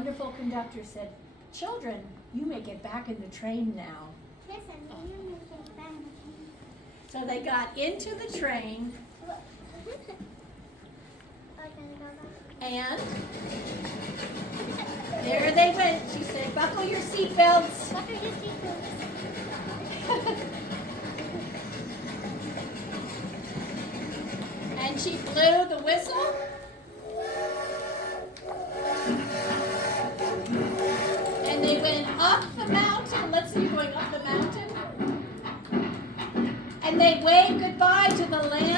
wonderful conductor said, "Children, you may get back in the train now." Yes, and you may get back. So they got into the train, and there they went. She said, "Buckle your seatbelts." Buckle your seatbelts. And she blew the whistle. And they went up the mountain. Let's see, going up the mountain. And they waved goodbye to the land